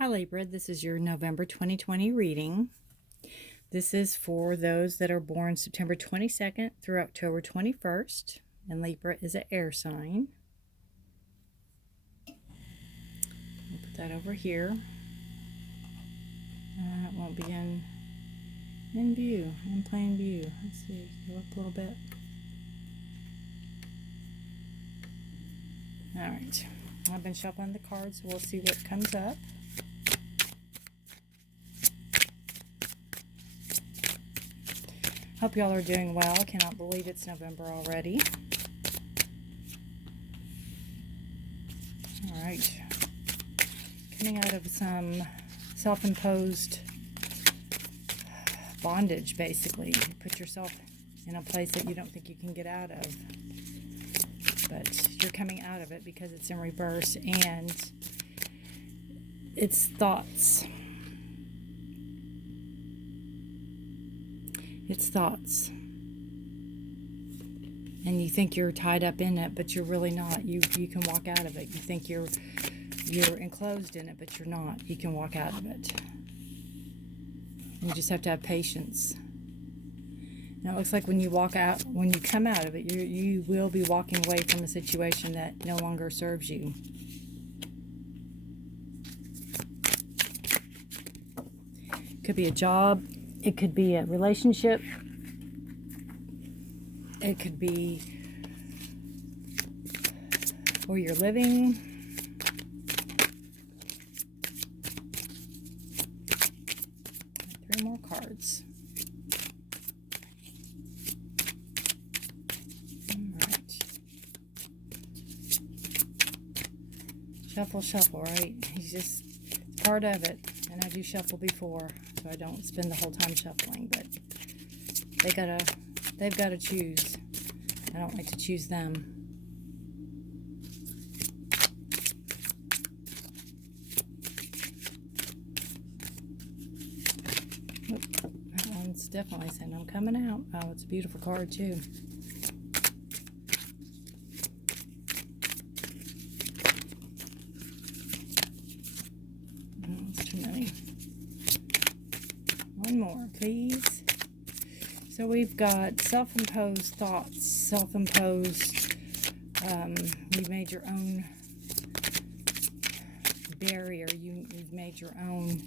Hi Libra, this is your November 2020 reading. This is for those that are born September 22nd through October 21st, and Libra is an air sign. We'll put that over here. It won't be in view, in plain view. Let's see, go up a little bit. Alright, I've been shuffling the cards. We'll see what comes up. Hope y'all are doing well. Cannot believe it's November already. Alright. Coming out of some self-imposed bondage, basically. You put yourself in a place that you don't think you can get out of. But you're coming out of it because it's in reverse, and it's thoughts. It's thoughts. And you think you're tied up in it, but you're really not. You can walk out of it. You think you're enclosed in it, but you're not. You can walk out of it. You just have to have patience. Now it looks like when you come out of it, you will be walking away from a situation that no longer serves you. It could be a job. It could be a relationship. It could be where you're living. 3 more cards. Alright. Shuffle, right? It's part of it. And I do shuffle before, so I don't spend the whole time shuffling, but they've gotta choose. I don't like to choose them. Oop, that one's definitely saying I'm coming out. Oh, it's a beautiful card too. Too many. One more, please. So we've got self-imposed thoughts, self-imposed, you've made your own barrier, you've made your own,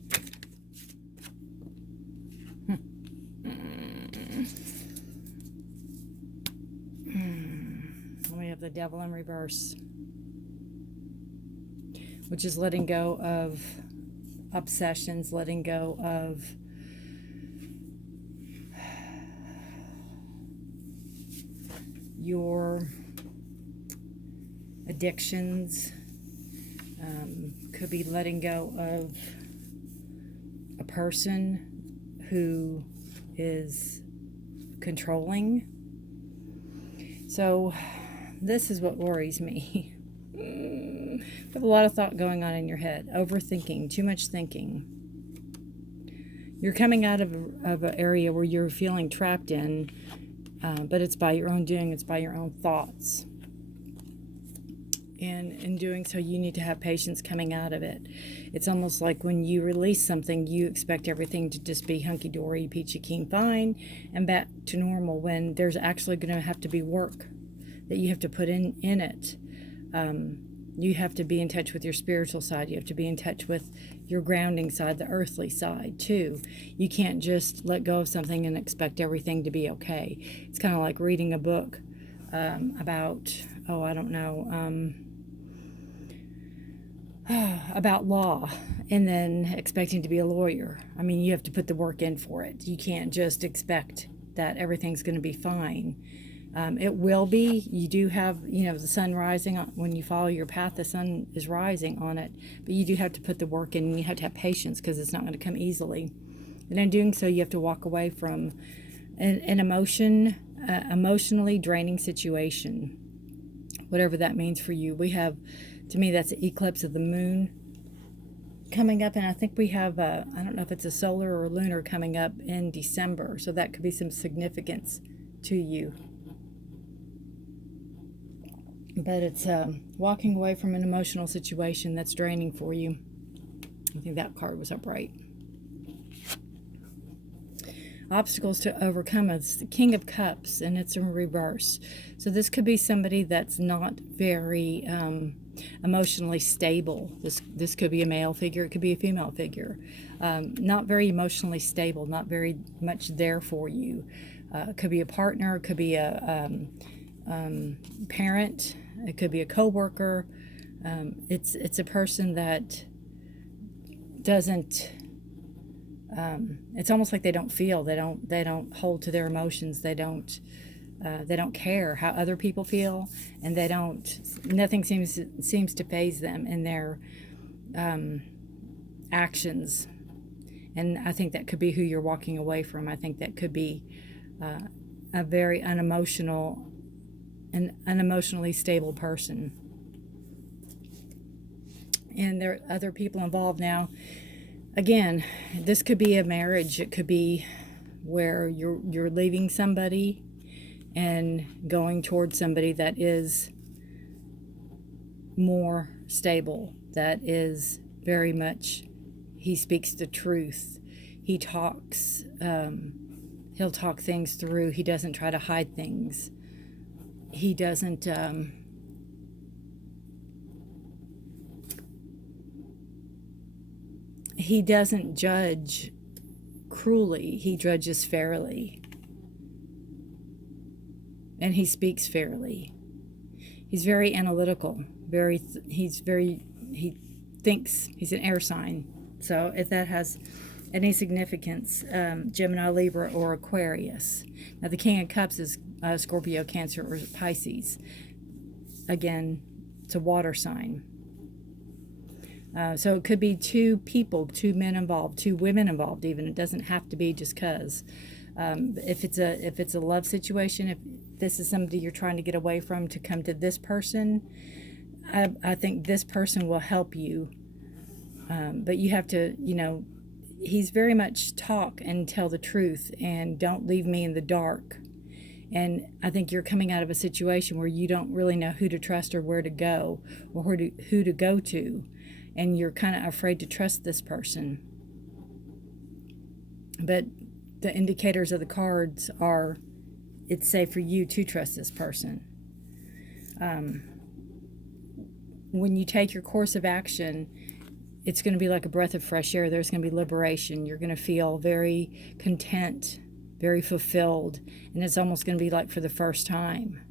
we have the devil in reverse, which is letting go of obsessions, letting go of your addictions. Could be letting go of a person who is controlling. So this is what worries me. You have a lot of thought going on in your head, overthinking, too much thinking. You're coming out of an area where you're feeling trapped in, but it's by your own doing, it's by your own thoughts. And in doing so, you need to have patience coming out of it. It's almost like when you release something, you expect everything to just be hunky-dory, peachy keen fine, and back to normal, when there's actually going to have to be work that you have to put in it. You have to be in touch with your spiritual side. You have to be in touch with your grounding side, the earthly side, too. You can't just let go of something and expect everything to be okay. It's kind of like reading a book about, about law, and then expecting to be a lawyer. I mean, you have to put the work in for it. You can't just expect that everything's going to be fine. It will be. You do have, the sun rising. When you follow your path, the sun is rising on it. But you do have to put the work in, and you have to have patience, because it's not going to come easily. And in doing so, you have to walk away from an emotionally draining situation, whatever that means for you. We have, to me, that's an eclipse of the moon coming up, and I think we have, I don't know if it's a solar or lunar coming up in December, so that could be some significance to you. But it's walking away from an emotional situation that's draining for you. I think that card was upright. Obstacles to overcome is the King of Cups, and it's in reverse. So this could be somebody that's not very emotionally stable. This could be a male figure, it could be a female figure. Not very emotionally stable, not very much there for you. Could be a partner, it could be a parent, it could be a coworker. It's a person that doesn't. It's almost like they don't feel. They don't hold to their emotions. They don't care how other people feel, and nothing seems to faze them in their actions. And I think that could be who you're walking away from. I think that could be a very unemotionally stable person. And there are other people involved now. Again, this could be a marriage. It could be where you're leaving somebody and going towards somebody that is more stable, that is very much, he speaks the truth. He talks, he'll talk things through. He doesn't try to hide things. He doesn't, he doesn't judge cruelly. He judges fairly. And he speaks fairly. He's very analytical. He thinks. He's an air sign. So if that has any significance, Gemini, Libra, or Aquarius. Now the King of Cups is Scorpio, Cancer, or Pisces. Again, it's a water sign. So it could be two people, two men involved, two women involved even. It doesn't have to be just because. If it's a love situation, if this is somebody you're trying to get away from to come to this person, I think this person will help you. But you have to, he's very much talk and tell the truth and don't leave me in the dark. And I think you're coming out of a situation where you don't really know who to trust or where to go or who to go to. And you're kind of afraid to trust this person. But the indicators of the cards are, it's safe for you to trust this person. When you take your course of action, it's going to be like a breath of fresh air. There's going to be liberation. You're going to feel very content, very fulfilled. And it's almost going to be like for the first time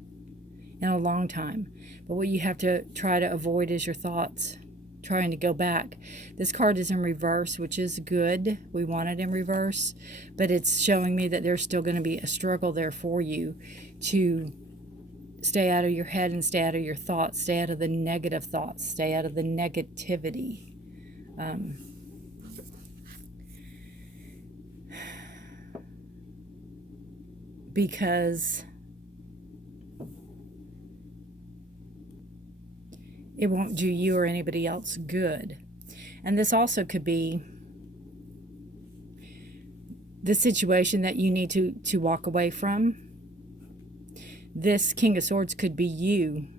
in a long time. But what you have to try to avoid is your thoughts. Trying to go back. This card is in reverse, which is good. We want it in reverse, but it's showing me that there's still going to be a struggle there for you to stay out of your head and stay out of your thoughts, stay out of the negative thoughts, stay out of the negativity. Because it won't do you or anybody else good. And this also could be the situation that you need to walk away from. This King of Swords could be you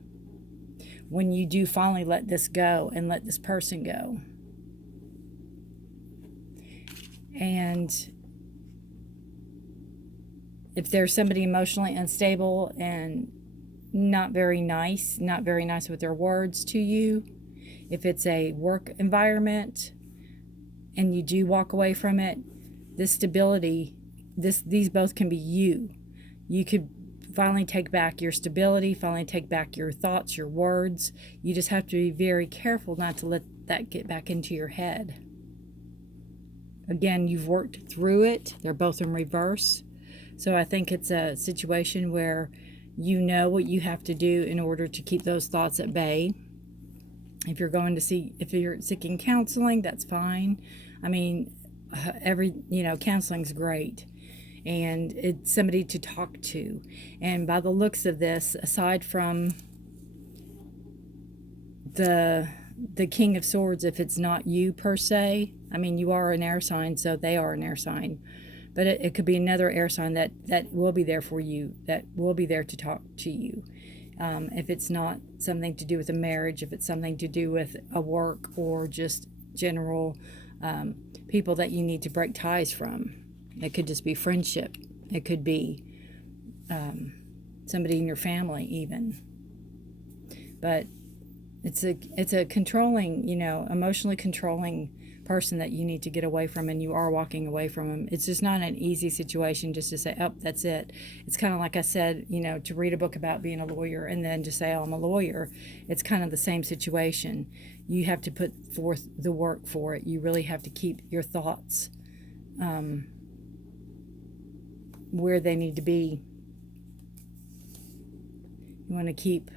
when you do finally let this go and let this person go. And if there's somebody emotionally unstable and not very nice with their words to you, if it's a work environment and you do walk away from it, this stability, these both can be you. You could finally take back your stability, finally take back your thoughts, your words. You just have to be very careful not to let that get back into your head. Again, you've worked through it. They're both in reverse. So I think it's a situation where you know what you have to do in order to keep those thoughts at bay. If you're seeking counseling, that's fine. I mean, counseling's great. And it's somebody to talk to. And by the looks of this, aside from the King of Swords, if it's not you per se, I mean, you are an air sign, so they are an air sign. But it could be another air sign that will be there for you, that will be there to talk to you. If it's not something to do with a marriage, if it's something to do with a work or just general people that you need to break ties from. It could just be friendship. It could be somebody in your family even. But it's a controlling, emotionally controlling person that you need to get away from, and you are walking away from them. It's just not an easy situation just to say, oh, that's it. It's kind of like I said, to read a book about being a lawyer and then just say, oh, I'm a lawyer. It's kind of the same situation. You have to put forth the work for it. You really have to keep your thoughts where they need to be. You want to keep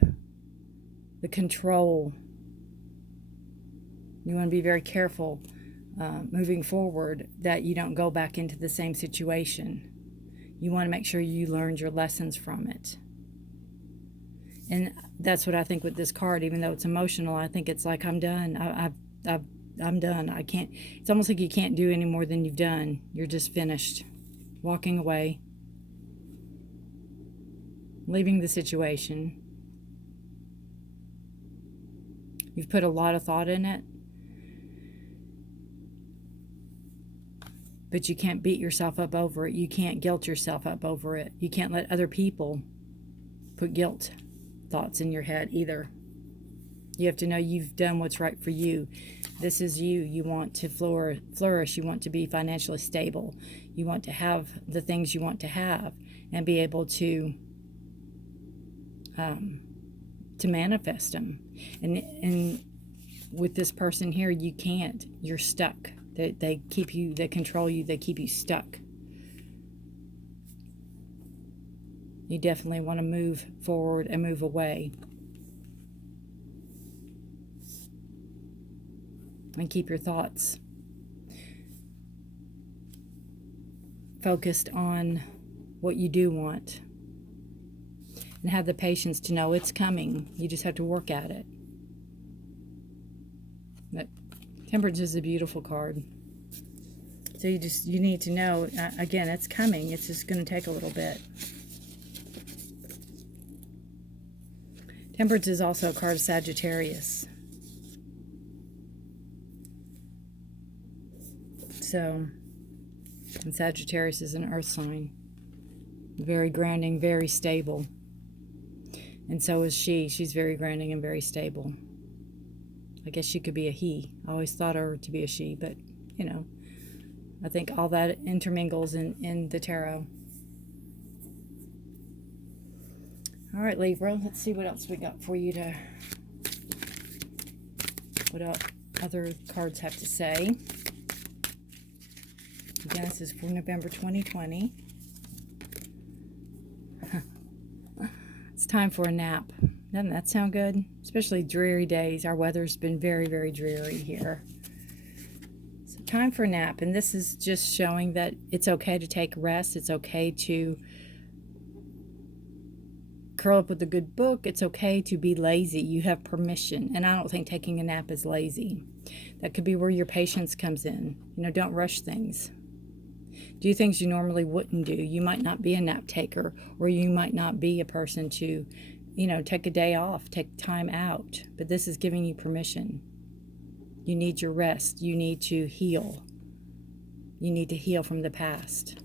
the control. You want to be very careful moving forward that you don't go back into the same situation. You want to make sure you learned your lessons from it. And that's what I think with this card. Even though it's emotional, I think it's like, I'm done. I'm done. I can't. It's almost like you can't do any more than you've done. You're just finished. Walking away. Leaving the situation. You've put a lot of thought in it. But you can't beat yourself up over it. You can't guilt yourself up over it. You can't let other people put guilt thoughts in your head either. You have to know you've done what's right for you. This is you. You want to flourish. You want to be financially stable. You want to have the things you want to have and be able to manifest them. And with this person here, you can't. You're stuck. They keep you, they control you, they keep you stuck. You definitely want to move forward and move away. And keep your thoughts focused on what you do want. And have the patience to know it's coming. You just have to work at it. But Temperance is a beautiful card. So you need to know, again, it's coming. It's just going to take a little bit. Temperance is also a card of Sagittarius. So, and Sagittarius is an earth sign. Very grounding, very stable. And so is she. She's very grounding and very stable. I guess she could be a he. I always thought her to be a she, but, I think all that intermingles in the tarot. All right, Libra, let's see what else we got for you what other cards have to say. Again, this is for November 2020. It's time for a nap. Doesn't that sound good? Especially dreary days. Our weather's been very, very dreary here. So time for a nap. And this is just showing that it's okay to take rest. It's okay to curl up with a good book. It's okay to be lazy. You have permission. And I don't think taking a nap is lazy. That could be where your patience comes in. Don't rush things. Do things you normally wouldn't do. You might not be a nap taker, or you might not be a person to take a day off, take time out. But this is giving you permission. You need your rest. You need to heal. You need to heal from the past.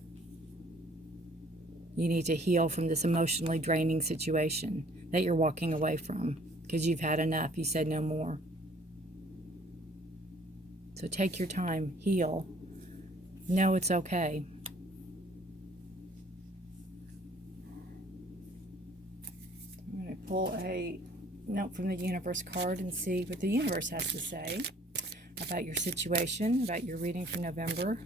You need to heal from this emotionally draining situation that you're walking away from because you've had enough. You said no more. So take your time, heal. Know it's okay. I'm going to pull a note from the universe card and see what the universe has to say about your situation, about your reading for November.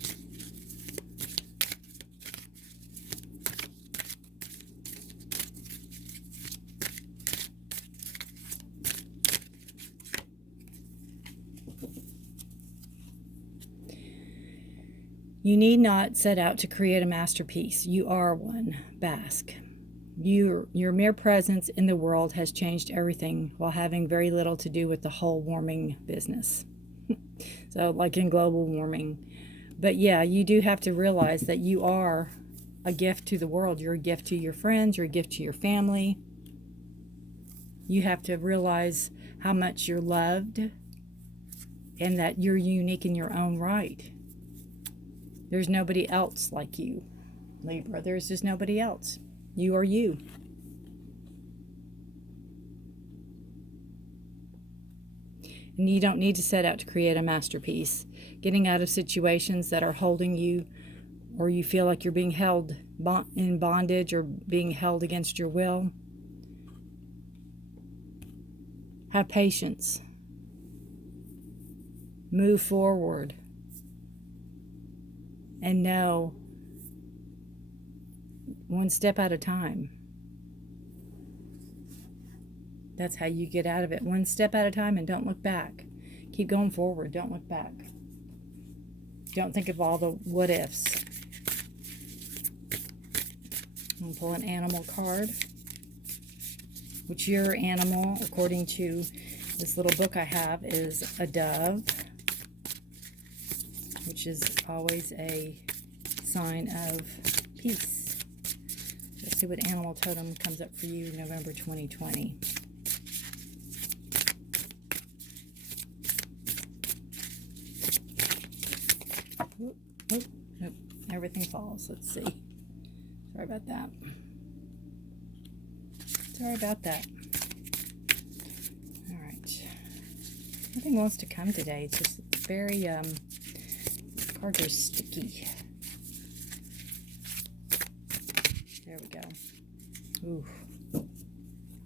You need not set out to create a masterpiece. You are one. Bask. Your mere presence in the world has changed everything while having very little to do with the whole warming business. So like in global warming. But yeah, you do have to realize that you are a gift to the world. You're a gift to your friends. You're a gift to your family. You have to realize how much you're loved. and that you're unique in your own right. There's nobody else like you, Libra. There's just nobody else. You are you. And you don't need to set out to create a masterpiece. Getting out of situations that are holding you, or you feel like you're being held in bondage or being held against your will. Have patience. Move forward. And know, one step at a time. That's how you get out of it. One step at a time, and don't look back. Keep going forward. Don't look back. Don't think of all the what ifs. I'm going to pull an animal card, which your animal, according to this little book I have, is a dove, which is always a sign of peace. Let's see what animal totem comes up for you in November 2020. Nope, everything falls. Let's see. Sorry about that. Sorry about that. All right. Nothing wants to come today. It's just very, cards are sticky. There we go. Ooh.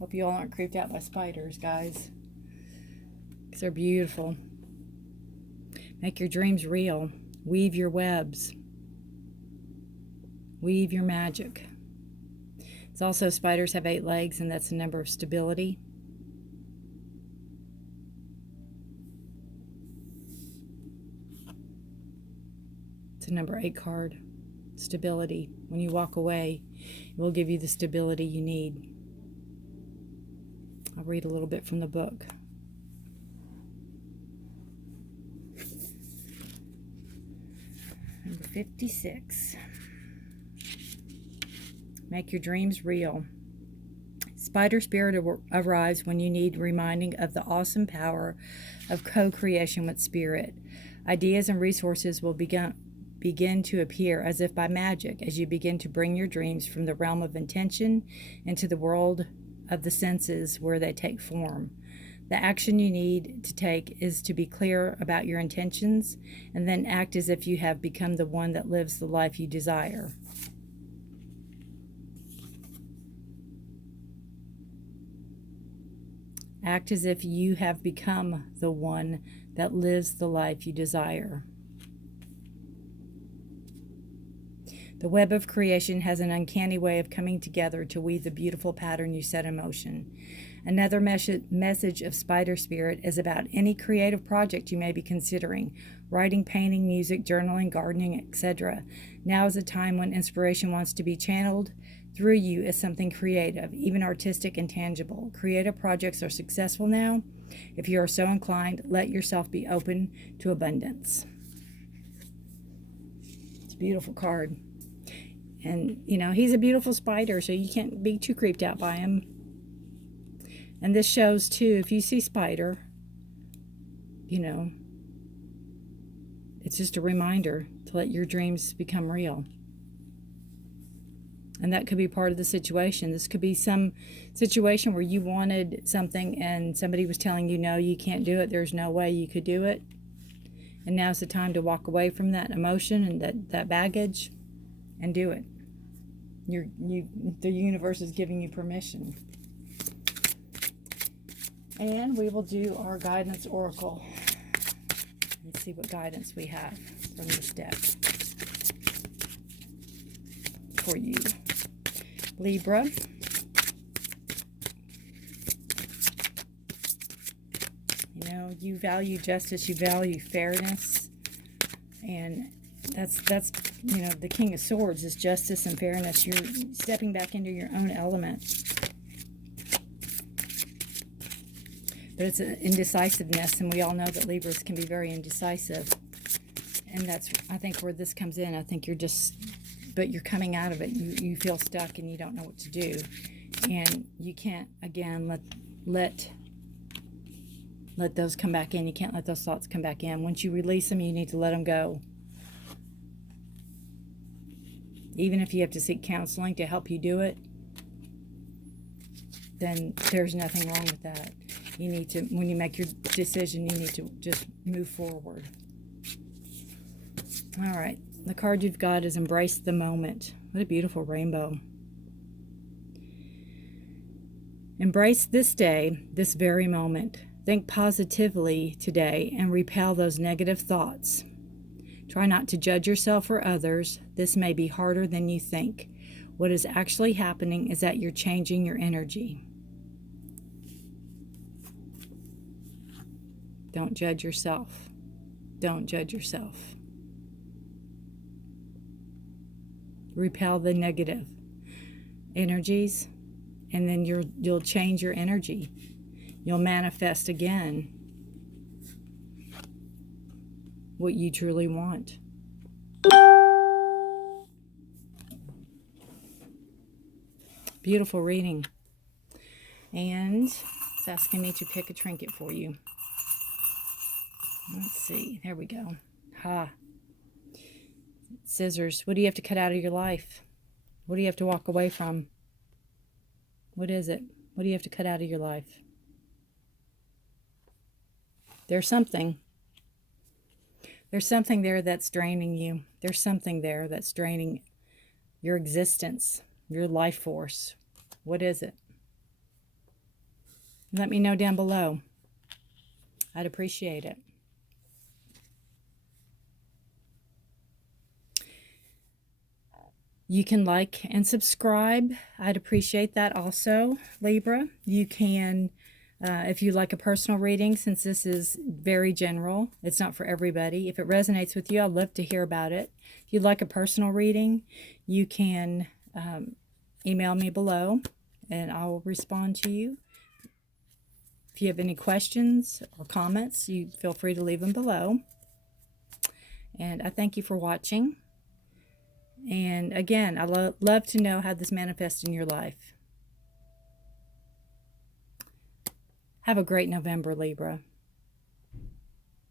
Hope you all aren't creeped out by spiders, guys. Because they're beautiful. Make your dreams real. Weave your webs. Weave your magic. It's also, spiders have 8 legs, and that's the number of stability. It's a number 8 card. Stability. When you walk away, it will give you the stability you need. I'll read a little bit from the book. Number 56. Make your dreams real. Spider spirit arrives when you need reminding of the awesome power of co-creation with spirit. Ideas and resources will begin to appear as if by magic as you begin to bring your dreams from the realm of intention into the world of the senses where they take form. The action you need to take is to be clear about your intentions and then act as if you have become the one that lives the life you desire. Act as if you have become the one that lives the life you desire. The web of creation has an uncanny way of coming together to weave the beautiful pattern you set in motion. Another message of spider spirit is about any creative project you may be considering: writing, painting, music, journaling, gardening, etc. Now is a time when inspiration wants to be channeled through you as something creative, even artistic and tangible. Creative projects are successful now. If you are so inclined, let yourself be open to abundance. It's a beautiful card. And, you know, he's a beautiful spider, so you can't be too creeped out by him. And this shows, too, if you see spider, you know, it's just a reminder to let your dreams become real. And that could be part of the situation. This could be some situation where you wanted something and somebody was telling you, no, you can't do it. There's no way you could do it. And now's the time to walk away from that emotion and that baggage and do it. The universe is giving you permission. And we will do our guidance oracle and see what guidance we have from this deck for you, Libra. You know, you value justice, you value fairness, and that's you know, the King of Swords is justice and fairness. You're stepping back into your own element. But it's an indecisiveness, and we all know that Libras can be very indecisive. And that's, I think, where this comes in. I think but you're coming out of it. You feel stuck and you don't know what to do. And you can't, again, let let those come back in. You can't let those thoughts come back in. Once you release them, you need to let them go. Even if you have to seek counseling to help you do it, then there's nothing wrong with that. You need to, when you make your decision, you need to just move forward. All right. The card you've got is Embrace the Moment. What a beautiful rainbow. Embrace this day, this very moment. Think positively today and repel those negative thoughts. Try not to judge yourself or others. This may be harder than you think. What is actually happening is that you're changing your energy. Don't judge yourself. Don't judge yourself. Repel the negative energies, and then you'll change your energy. You'll manifest again what you truly want. Beautiful reading. And it's asking me to pick a trinket for you. Let's see. There we go. Scissors. What do you have to cut out of your life? What do you have to walk away from? What is it? What do you have to cut out of your life? There's something. There's something there that's draining you. There's something there that's draining your existence, your life force. What is it? Let me know down below. I'd appreciate it. You can like and subscribe. I'd appreciate that also, Libra. You can, if you like a personal reading, since this is very general, it's not for everybody. If it resonates with you, I'd love to hear about it. If you'd like a personal reading, you can email me below and I will respond to you. If you have any questions or comments, you feel free to leave them below. And I thank you for watching. And again, I love to know how this manifests in your life. Have a great November, Libra.